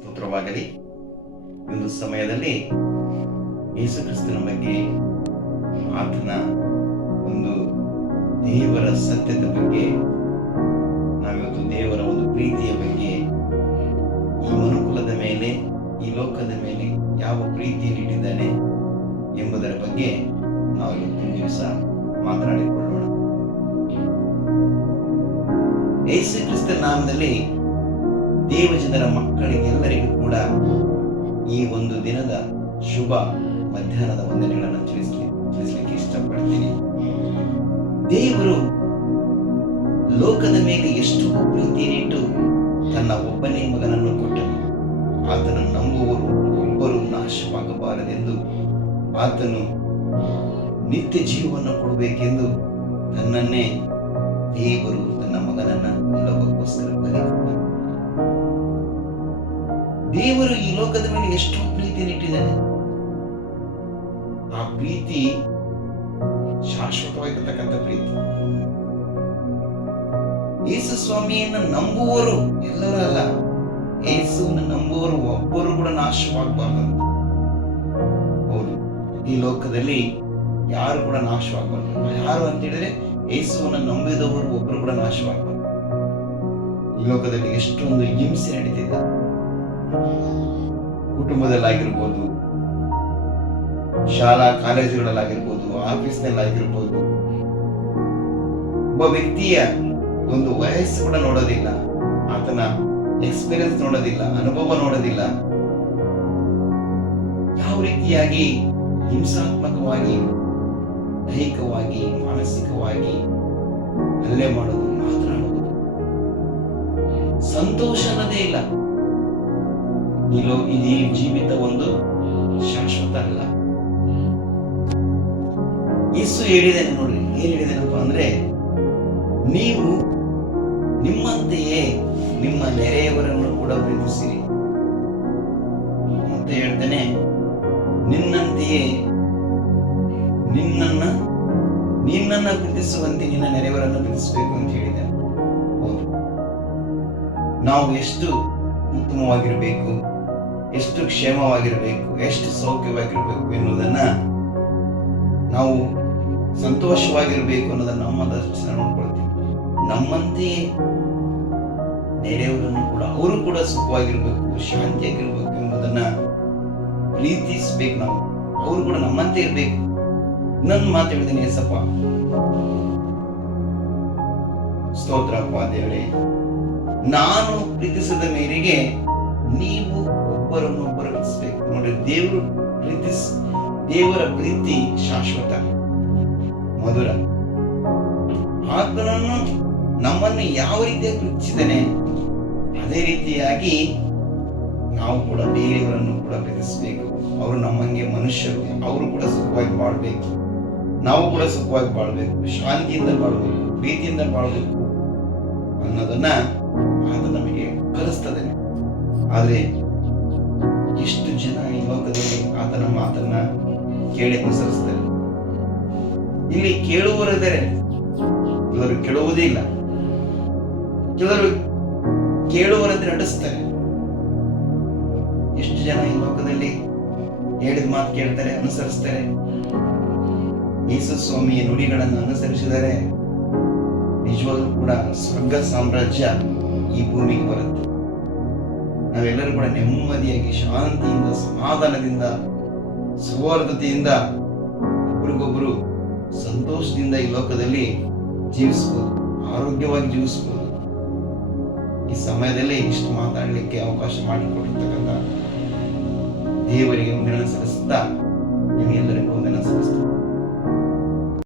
ಸ್ತೋತ್ರವಾಗಲಿ. ಈ ಒಂದು ಸಮಯದಲ್ಲಿ ಯೇಸು ಕ್ರಿಸ್ತನ ಬಗ್ಗೆ, ಆತನ ಒಂದು ದೇವರ ಸತ್ಯದ ಬಗ್ಗೆ, ನಾವಿವತ್ತು ದೇವರ ಒಂದು ಪ್ರೀತಿಯ ಬಗ್ಗೆ, ಈ ಮನುಕುಲದ ಮೇಲೆ, ಈ ಲೋಕದ ಮೇಲೆ ಯಾವ ಪ್ರೀತಿ ನೀಡಿದ್ದಾನೆ ಎಂಬುದರ ಬಗ್ಗೆ ನಾವು ಇವತ್ತಿನ ದಿವಸ ಮಾತನಾಡಿಕೊಳ್ಳೋಣ. ಯೇಸು ಕ್ರಿಸ್ತನ ನಾಮದಲ್ಲಿ ದೇವಜನರ ಮಕ್ಕಳಿಗೆಲ್ಲರಿಗೂ ಕೂಡ ಈ ಒಂದು ದಿನದ ಶುಭ ಮಧ್ಯಾಹ್ನದ ವಂದನೆಗಳನ್ನು ತಿಳಿಸಲಿಕ್ಕೆ ಇಷ್ಟಪಡ್ತೀನಿ. ದೇವರು ಲೋಕದ ಮೇಲೆ ಎಷ್ಟು ಪ್ರೀತಿಯನ್ನಿಟ್ಟು ತನ್ನ ಒಬ್ಬನೇ ಮಗನನ್ನು ಕೊಟ್ಟನು. ಆತನನ್ನು ನಂಬುವವರು ಒಬ್ಬರು ನಾಶವಾಗಬಾರದೆಂದು, ಆತನು ನಿತ್ಯ ಜೀವವನ್ನು ಕೊಡಬೇಕೆಂದು ತನ್ನನ್ನೇ ದೇವರು ತನ್ನ ಮಗನನ್ನ ಲೋಕಕ್ಕೋಸ್ಕರ ಬಲಿಕೊಟ್ಟ. ದೇವರು ಈ ಲೋಕದ ಮೇಲೆ ಎಷ್ಟು ಪ್ರೀತಿಯನ್ನಿಟ್ಟಿದ್ದಾನೆ. ಆ ಪ್ರೀತಿ ಶಾಶ್ವತವಾಗಿರತಕ್ಕಂಥ ಪ್ರೀತಿ. ಯೇಸು ಸ್ವಾಮಿಯನ್ನ ನಂಬುವವರು ಎಲ್ಲರೂ ಅಲ್ಲ, ಯೇಸುವನ್ನು ನಂಬುವವರು ಒಬ್ಬರು ಕೂಡ ನಾಶವಾಗಬಾರ್ದು. ಹೌದು, ಈ ಲೋಕದಲ್ಲಿ ಯಾರು ಕೂಡ ನಾಶವಾಗಬಾರ್ದು. ಯಾರು ಅಂತ ಹೇಳಿದ್ರೆ ಯೇಸುವನ್ನು ನಂಬಿದವರು ಒಬ್ಬರು ಕೂಡ ನಾಶವಾಗಬಾರ್ದು. ಈ ಲೋಕದಲ್ಲಿ ಎಷ್ಟೊಂದು ಹಿಂಸೆ ನಡೀತಿದೆ. ಕುಟುಂಬದಲ್ಲಾಗಿರ್ಬೋದು, ಶಾಲಾ ಕಾಲೇಜುಗಳಲ್ಲಾಗಿರ್ಬೋದು, ಆಫೀಸ್ನಲ್ಲಾಗಿರ್ಬೋದು, ಒಬ್ಬ ವ್ಯಕ್ತಿಯ ಒಂದು ವಯಸ್ಸು ಕೂಡ ನೋಡೋದಿಲ್ಲ, ಆತನ ಎಕ್ಸ್ಪೀರಿಯನ್ಸ್ ನೋಡೋದಿಲ್ಲ, ಅನುಭವ ನೋಡೋದಿಲ್ಲ. ಯಾವ ರೀತಿಯಾಗಿ ಹಿಂಸಾತ್ಮಕವಾಗಿ, ದೈಹಿಕವಾಗಿ, ಮಾನಸಿಕವಾಗಿ ಹಲ್ಲೆ ಮಾಡೋದು, ಮಾತನಾಡುವುದು, ಸಂತೋಷ ಅನ್ನೋದೇ ಇಲ್ಲ. ಈ ಜೀವಿತ ಒಂದು ಶಾಶ್ವತ ಅಲ್ಲ. ಯೇಸು ಹೇಳಿದ್ದೇನೆ ನೋಡಿ, ಏನ್ ಹೇಳಿದೇನಪ್ಪ ಅಂದ್ರೆ, ನೀವು ನಿಮ್ಮಂತೆಯೇ ನಿಮ್ಮ ನೆರೆಯವರನ್ನು ಕೂಡ ಪ್ರೀತಿಸಿರಿ. ಮತ್ತೆ ಹೇಳ್ತೇನೆ, ನಿನ್ನಂತೆಯೇ ನಿನ್ನನ್ನ ಪ್ರೀತಿಸುವಂತೆ ನಿನ್ನ ನೆರೆಯವರನ್ನು ಪ್ರೀತಿಸಬೇಕು ಅಂತ ಹೇಳಿದ್ದೇನೆ. ಹೌದು, ನಾವು ಎಷ್ಟು ಉತ್ತಮವಾಗಿರಬೇಕು, ಎಷ್ಟು ಕ್ಷೇಮವಾಗಿರಬೇಕು, ಎಷ್ಟು ಸೌಖ್ಯವಾಗಿರಬೇಕು ಎನ್ನುವುದನ್ನ, ನಾವು ಸಂತೋಷವಾಗಿರಬೇಕು ಅನ್ನೋದನ್ನ ನಮ್ಮ ದರ್ಶನ ನೋಡ್ಕೊಳ್ತೀವಿ. ನಮ್ಮಂತೆಯೇ ನೆರೆಯವರನ್ನು ಕೂಡ, ಅವರು ಕೂಡ ಸುಖವಾಗಿರ್ಬೇಕು, ಶಾಂತಿಯಾಗಿರ್ಬೇಕು ಎಂಬುದನ್ನ ಪ್ರೀತಿಸ್ಬೇಕು. ನಾವು ಅವರು ಕೂಡ ನಮ್ಮಂತೆ ಇರ್ಬೇಕು. ನನ್ನ ಮಾತು ಹೇಳಿದ್ದೀನಿ ಏಸಪ್ಪ, ಸ್ತೋತ್ರಪ್ಪ ದೇವರೇ, ನಾನು ಪ್ರೀತಿಸಿದ ಮೇರೆಗೆ ನೀವು ಒಬ್ಬರನ್ನೊಬ್ಬರು ಪ್ರೀತಿಸಬೇಕು. ನೋಡಿ, ದೇವರ ಪ್ರೀತಿ ಶಾಶ್ವತ, ಮಧುರ. ಆತನನ್ನು ನಮ್ಮನ್ನು ಯಾವ ರೀತಿಯಾಗಿ ಪ್ರೀತಿಸಿದ್ದಾನೆ ಅದೇ ರೀತಿಯಾಗಿ ನಾವು ಕೂಡ ಬೇರೆಯವರನ್ನು ಕೂಡ ಪ್ರೀತಿಸಬೇಕು. ಅವರು ನಮ್ಮಂಗೆ ಮನುಷ್ಯರು, ಅವರು ಕೂಡ ಸುಖವಾಗಿ ಬಾಳ್ಬೇಕು, ನಾವು ಕೂಡ ಸುಖವಾಗಿ ಬಾಳ್ಬೇಕು, ಶಾಂತಿಯಿಂದ ಬಾಳ್ಬೇಕು, ಪ್ರೀತಿಯಿಂದ ಬಾಳ್ಬೇಕು ಅನ್ನೋದನ್ನ ಆತ ನಮಗೆ ಕಲಿಸ್ತದೆ. ಆದ್ರೆ ಎಷ್ಟು ಜನ ಈ ಲೋಕದಲ್ಲಿ ಆತನ ಮಾತನ್ನ ಕೇಳಿ ಅನುಸರಿಸ್ತಾರೆ. ಇಲ್ಲಿ ಕೇಳುವವರಿದ್ದಾರೆ, ಕೆಲವರು ಕೇಳುವುದೇ ಇಲ್ಲ, ಕೆಲವರು ಕೇಳುವರಂತೆ ನಡೆಸ್ತಾರೆ. ಎಷ್ಟು ಜನ ಈ ಲೋಕದಲ್ಲಿ ಹೇಳಿದ ಮಾತು ಕೇಳ್ತಾರೆ, ಅನುಸರಿಸ್ತಾರೆ. ಯೇಸು ಸ್ವಾಮಿಯ ನುಡಿಗಳನ್ನು ಅನುಸರಿಸಿದರೆ ನಿಜವಾಗ್ಲೂ ಕೂಡ ಸ್ವರ್ಗ ಸಾಮ್ರಾಜ್ಯ ಈ ಭೂಮಿಗೆ ಬರುತ್ತೆ. ನಾವೆಲ್ಲರೂ ಕೂಡ ನೆಮ್ಮದಿಯಾಗಿ, ಶಾಂತಿಯಿಂದ, ಸಮಾಧಾನದಿಂದ, ಸೌಹಾರ್ದತೆಯಿಂದ, ಒಬ್ರಿಗೊಬ್ರು ಸಂತೋಷದಿಂದ ಈ ಲೋಕದಲ್ಲಿ ಜೀವಿಸಬಹುದು, ಆರೋಗ್ಯವಾಗಿ ಜೀವಿಸಬಹುದು. ಈ ಸಮಯದಲ್ಲಿ ಇಷ್ಟು ಮಾತಾಡಲಿಕ್ಕೆ ಅವಕಾಶ ಮಾಡಿಕೊಟ್ಟಿರ್ತಕ್ಕಂಥ ದೇವರಿಗೆ ವಂದನೆ ಸಲ್ಲಿಸುತ್ತಾ, ನಿಮಗೆಲ್ಲರಿಗೂ ವಂದನೆ ಸಲ್ಲಿಸ್ತಾ